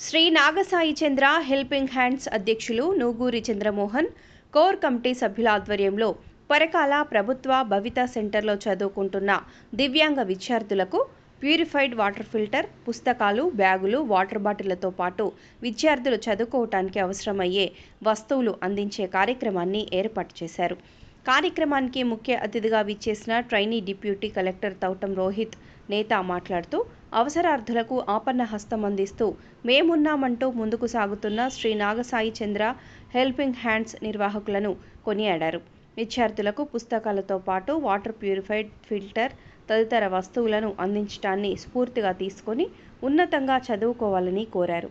Shri Nagasai Chandra helping hands అధ్యక్షులు Nuguri Chandramohan core committee సభ్యుల ఆధ్వర్యంలో పరకాల ప్రభుత్వ భవిత సెంటర్లో చదువుకుంటున్న దివ్యాంగ విద్యార్థులకు ప్యూరిఫైడ్ వాటర్ ఫిల్టర్ పుస్తకాలు బ్యాగులు వాటర్ బాటిళ్ళతో పాటు విద్యార్థులు చదువుకోవటానికి అవసరమయ్యే వస్తువులు అందించే కార్యక్రమాన్ని ఏర్పాటు చేశారు. కార్యక్రమానికి ముఖ్య అతిథిగా విచ్చేసిన trainee deputy collector Thoutam Rohit Neta మాట్లాడుతూ అవసరార్థులకు ఆపన్న హస్తం అందిస్తూ మేమున్నామంటూ ముందుకు సాగుతున్న శ్రీ నాగసాయి చంద్ర హెల్పింగ్ హ్యాండ్స్ నిర్వాహకులను కొనియాడారు. విద్యార్థులకు పుస్తకాలతో పాటు వాటర్ ప్యూరిఫైడ్ ఫిల్టర్ తదితర వస్తువులను అందించడాన్ని స్ఫూర్తిగా తీసుకొని ఉన్నతంగా చదువుకోవాలని కోరారు.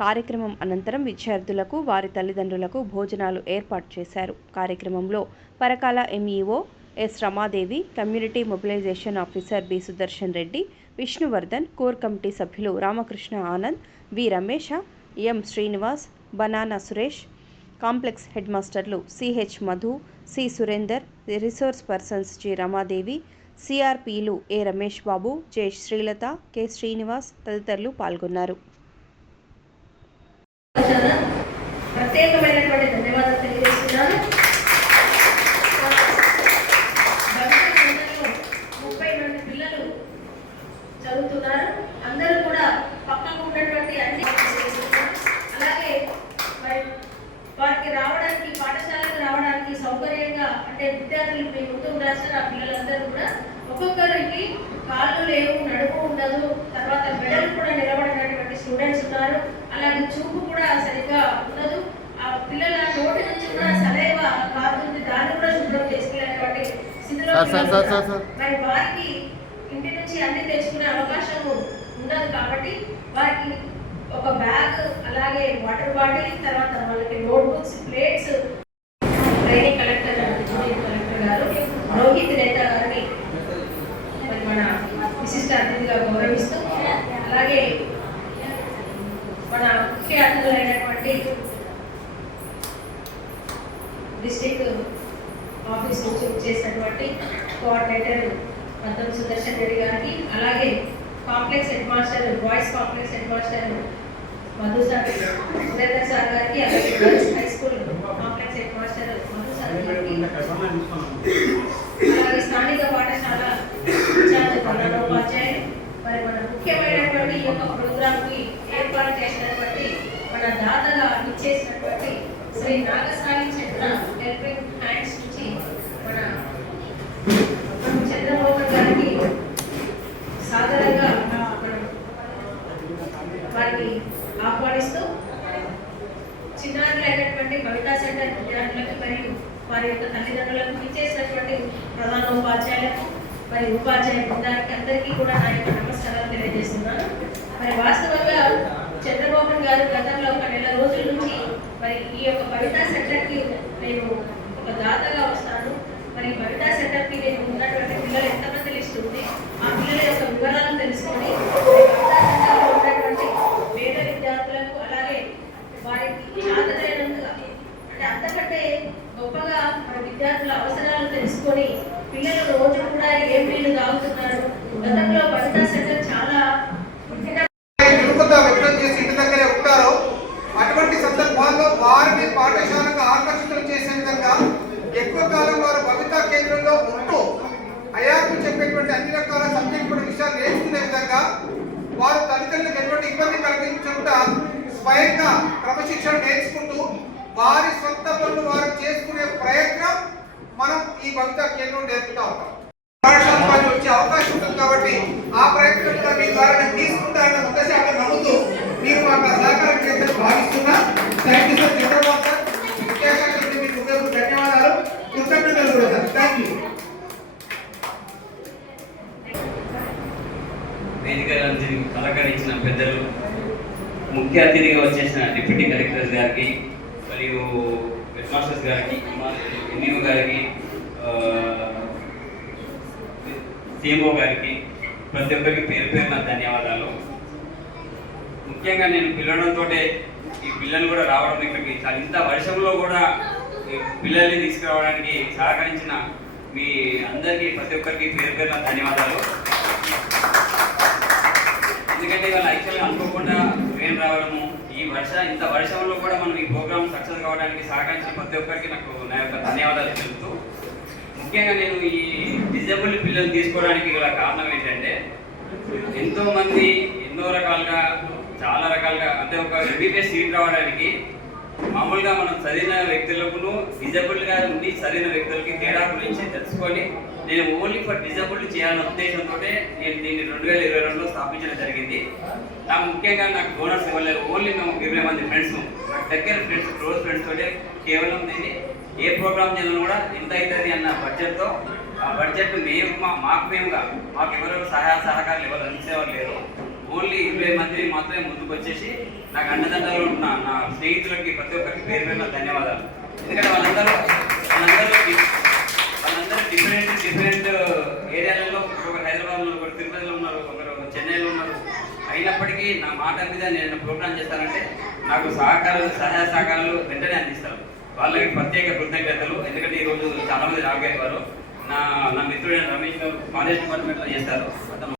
కార్యక్రమం అనంతరం విద్యార్థులకు వారి తల్లిదండ్రులకు భోజనాలు ఏర్పాటు చేశారు. కార్యక్రమంలో Parakala MEO S Ramadevi community mobilisation officer B Sudarshan Reddy Vishnuvardhan core committee సభ్యులు Ramakrishna Anand V రమేష M Srinivas banana Suresh complex head మాస్టర్లు CH Madhu C Surender resource persons G Ramadevi సిఆర్పిలు A Ramesh Babu J Srilatha K Srinivas తదితరులు పాల్గొన్నారు. ప్రత్యేకమైన ప్రత్యేకమైనటువంటి ధన్యవాదాలు తెలియజేస్తున్నాను భవిష్యత్ సంఘంలో ముప్పై మంది పిల్లలు చదువుతున్నారు అందరూ కూడా పక్కకు ఉన్నటువంటి అన్ని అలాగే మరి వారికి రావడానికి పాఠశాలకు రావడానికి విద్యార్థులు మీ ముందు రాసిన ఆ పిల్లలందరూ కూడా ఒక్కొక్కరికి కాళ్ళు లేవు నడుము ఉండదు. తర్వాత మెడలు కూడా నిలబడినటువంటి స్టూడెంట్స్ ఉన్నారు. అలాగే చూపు కూడా సరిగ్గా ఉండదు. ఆ పిల్లల నోటి నుంచి కూడా సరైవ కారుతుంది దాన్ని కూడా శుభ్రం చేసుకునేటువంటి స్థితిలో. మరి వారికి ఇంటి నుంచి అన్ని తెచ్చుకునే అవకాశం ఉండదు కాబట్టి వారికి ఒక బ్యాగ్ అలాగే వాటర్ బాటిల్ తర్వాత వాళ్ళకి notebooks plates training collector junior collector గారు రోహిత్ నేత గారిని మరి మన విశిష్ట అతిథిగా గౌరవిస్తూ అలాగే మన ముఖ్య అతిథులైనటువంటి డిస్ట్రిక్ట్ ఆఫీస్ నుంచి చేసినటువంటి కోఆర్డినేటర్ పంతం సుదర్శన్ రెడ్డి గారికి అలాగే complex head master boys complex head master Madhu sir Surender sir గారికి అలాగే girls high school complex head master Madhu sir గారికి అలాగే స్థానిక పాఠశాల ఇన్ఛార్జ్ ప్రధానోపాధ్యాయులు మరి మన ముఖ్యమైనటువంటి ఈ యొక్క ప్రోగ్రామ్కి ఏర్పాటు చేసినటువంటి మన దాతగా ఇచ్చేసినటువంటి శ్రీ నాగసాయి చంద్ర హెల్పింగ్ హ్యాండ్స్ నుంచి మన చంద్రమోహన్ గారికి సాధారణంగా మనం వారిని ఆహ్వానిస్తూ చిన్నారులైనటువంటి కవితా సెంటర్ విద్యార్థులకు మరియు వారి యొక్క తల్లిదండ్రులకు ఇచ్చేసినటువంటి ప్రధాన ఉపాధ్యాయులకు మరి ఉపాధ్యాయ బృందానికి అందరికీ కూడా నా యొక్క నమస్కారాలు తెలియజేస్తున్నాను. మరి వాస్తవంగా చంద్రబాబు గారు గతంలో ఒక నెల రోజుల నుంచి మరి ఈ యొక్క కవితా సెంటర్కి నేను ఒక దాతగా వస్తాను. మరి కవితా సెంటర్కి నేను ఉన్నటువంటి పిల్లలు ఎంత లిస్ట్ ఉంది ఆ పిల్లల యొక్క వివరాలను తెలుసుకొని మరి కవితా సెంటర్లో ఉన్నటువంటి పేద విద్యార్థులకు అలాగే వారికి చేతనైనంతగా అంటే అంతకంటే గొప్పగా మన విద్యార్థుల అవసరాలు తెలుసుకొని పిల్లలు రోజు కూడా ఏం నీళ్ళు తాగుతున్నారు గతంలో కవితా సెంటర్ చాలా విముఖత వ్యక్తం చేసి ఇంటి దగ్గరే ఉంటారో అటువంటి సందర్భాల్లో వారిని పాఠశాలకు ఆకర్షితులు చేసే విధంగా ఎక్కువ కాలం వారు భవితా కేంద్రంలో ఉంటూ అయాకు చెప్పేటువంటి అన్ని రకాల సబ్జెక్టు విషయాలు నేర్చుకునే విధంగా వారు తల్లిదండ్రులకు ఎటువంటి ఇబ్బంది కలిగించకుండా స్వయంగా క్రమశిక్షణ నేర్చుకుంటూ వారి సొంత పనులు వారు చేసుకునే ప్రయత్నం మనం ఈ భవితా కేంద్రం నేర్పుతా ఉంటాం. పాఠశాలకు వచ్చే అవకాశం ఉంటుంది కాబట్టి ఆ ప్రయత్నం కూడా మీ ద్వారా నేను తీసుకుంటానన్న ఉద్దేశాన్ని నమ్ముతూ మీరు మాకు సహకారం చేస్తారని భావిస్తున్నా. Thank you sir Chandrababu sir విశేషంగా మీకు హృదయపూర్వక ధన్యవాదాలు. కృతజ్ఞతలు కూడా సార్ థ్యాంక్ యూ వేదికలను కలకరించిన పెద్దలు ముఖ్య అతిథిగా వచ్చేసిన డిప్యూటీ కలెక్టర్ గారికి మరియు హెడ్ మాస్టర్స్ గారికి ఎంఈఓ గారికి సిఎంఓ గారికి ప్రతి ఒక్కరికి పేరు పేరున ధన్యవాదాలు. ముఖ్యంగా నేను పిల్లడంతో ఈ పిల్లలు కూడా రావడం ఇక్కడికి. చాలా ఇంత వర్షంలో కూడా పిల్లల్ని తీసుకురావడానికి సహకరించిన మీ అందరికీ ప్రతి ఒక్కరికి పేరు పేరున ధన్యవాదాలు. ఎందుకంటే వాళ్ళు యాక్చువల్గా అనుకోకుండా ట్రైన్ రావడము వర్ష ఇంత వర్షంలో కూడా మనం ఈ ప్రోగ్రామ్ సక్సెస్ కావడానికి సహకరించిన ప్రతి ఒక్కరికి నాకు నా యొక్క ధన్యవాదాలు తెలుపుతూ ముఖ్యంగా నేను ఈ డిజబుల్ పిల్లలు తీసుకోవడానికి గల కారణం ఏంటంటే ఎంతో మంది ఎన్నో రకాలుగా చాలా రకాలుగా అంటే ఒక ఎంబీబీఎస్ సీట్ రావడానికి మామూలుగా మనం చదివిన వ్యక్తులకు డిజబుల్గా ఉండి చదివిన వ్యక్తులకి తేడా గురించి తెలుసుకొని నేను ఓన్లీ ఫర్ డిజబుల్ చేయాలనే ఉద్దేశంతో నేను దీన్ని రెండు వేల ఇరవై రెండులో స్థాపించడం జరిగింది. నాకు ముఖ్యంగా నాకు డోనర్స్ ఇవ్వలేదు. ఓన్లీ మేము ఇరవై మంది ఫ్రెండ్స్ నాకు దగ్గర ఫ్రెండ్స్ క్లోజ్ ఫ్రెండ్స్ తోటే కేవలం దీన్ని. ఏ ప్రోగ్రామ్ చేయాలని కూడా ఎంత అవుతుంది అన్న బడ్జెట్తో ఆ బడ్జెట్ మేము మా- మాకు మేముగా మాకు ఎవరెవరు సహాయ సహకారాలు ఎవరు అందించేవారు లేరు. ఓన్లీ ఇరవై మంది మాత్రమే ముందుకు వచ్చేసి నాకు అన్నదండలు ఉన్న నా స్నేహితులకి ప్రతి ఒక్కరికి పేరు పేరున ధన్యవాదాలు. ఎందుకంటే వాళ్ళందరూ వాళ్ళందరూ డిఫరెంట్ డిఫరెంట్ uh, ఏరియాలలో ఒకరు హైదరాబాద్లో ఒకరు తిరుపతిలో ఉన్నారు ఒకరు చెన్నైలో ఉన్నారు. అయినప్పటికీ నా మాట మీద నేను ప్రోగ్రామ్ చేస్తానంటే నాకు సహకారాలు సహాయ సహకారాలు వెంటనే అందిస్తారు. వాళ్ళకి ప్రత్యేక కృతజ్ఞతలు. ఎందుకంటే ఈరోజు చాలా మంది రాగలిగారు నా నా మిత్రుడైన రమేష్ గారు కాలేజ్ డిపార్ట్మెంట్లో చేస్తారు. అతను